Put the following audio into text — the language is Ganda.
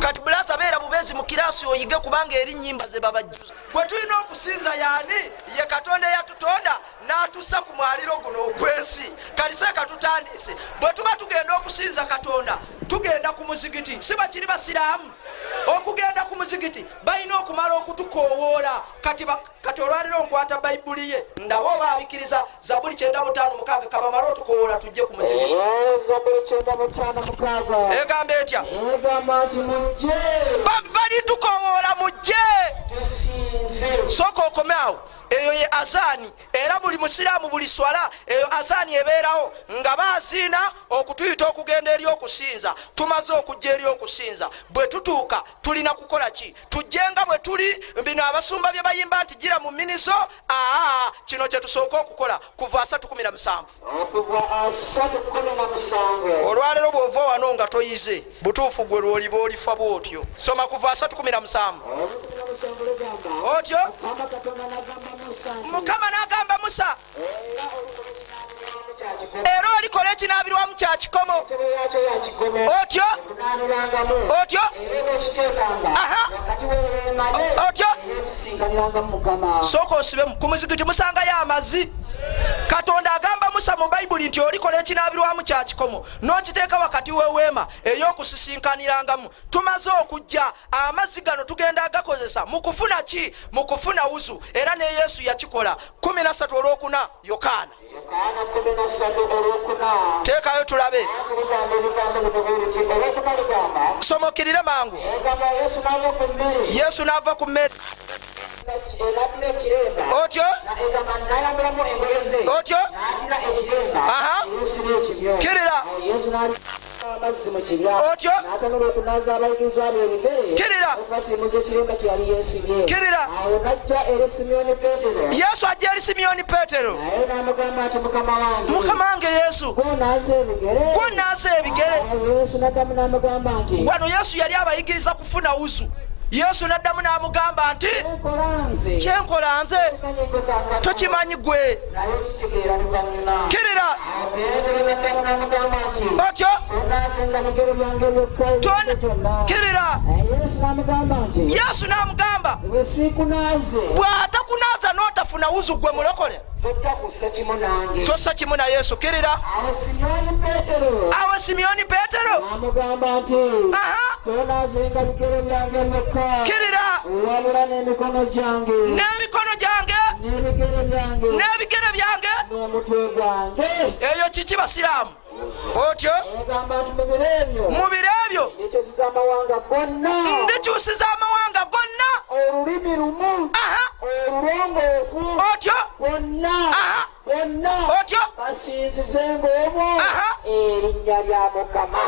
kati bulaza beera bubezi mu kirasi oyige kubanga eri nnyimba ze babajjuza. Gwe tulina okusinza yaani? Ye Katonda eyatutonda n'atussa ku mwaliro guno ogw'ensi. Kaliseeka tutandise bwe tuba tugenda okusinza Katonda tugenda ku muzigiti, si bakiri basiraamu? Okugenda ku muzigiti balina okumala okutukoowoola. Kati olwaliro nkwata bayibuli ye ndaba oba abikiriza Zabuli 95:6 kabamala otukoowoola tujje ku muzigiti. Zabuli 95:6 egamba etya? egamba nti mujje balitukoowoola mujje tusinze. Sooka okome awo. Eyo ye azaani era buli musiraamu buli swala eyo azaani ebeerawo nga baaziina okutuyita okugenda eri okusinza. Tumaze okujja eri okusinza bwe tutuuka tulina kukola ki? Tujjenga bwe tuli bino abasumba bye bayimba nti gira mu miniso. Kino kye tusooka okukola kuva 3:17. Olwaleero bw'ova wano nga toyize butuufu gwe lwoliba olifa bw'otyo. Soma kuva 3:17 otyo. Mukama n'agamba Musa era olikola ekinaabirwamu kya kikomo otyo otyo otyo. Sooka osibemu ku muzigiti musangayo amazzi. Katonda agamba Musa mu Bayibuli nti olikola ekinaabirwamu kya kikomo n'okiteeka wakati w'eweema ey'okusisinkaniramu. Tumaze okujja amazzi gano tugenda agakozesa mu kufuna ki? Mu kufuna wuzu. Era ne Yesu yakikola 13:4 Yokaana. Teekayo tulabe. Somokirire mangu. Yesu n'ava ku mmere otyo otyo. Kirira otyo. Kirira kirira. Yesu ajja eri Simiyoni Peetero. Mukama wange Yesu gw'onaaza ebigere. Wano Yesu yali abayigiriza kufuna wuzu. Yesu n'addamu n'amugamba nti kyenkola nze tokimanyi gwe. Kirira otyo. Kirira Yesu n'amugamba bw'atakunaaza n'otafuna wuzu gwe mulokole tossa kimu na Yesu. Kirira awo Simiyoni Peetero kirira n'emikono gyange n'ebigere byange. Eyo kiki basiraamu otyo? Mu biro ebyo ndikyusiza amawanga gonna olulimi lumu olulongoofu otyo bonna otyo basinzizenga omwo erinnya lya Mukama.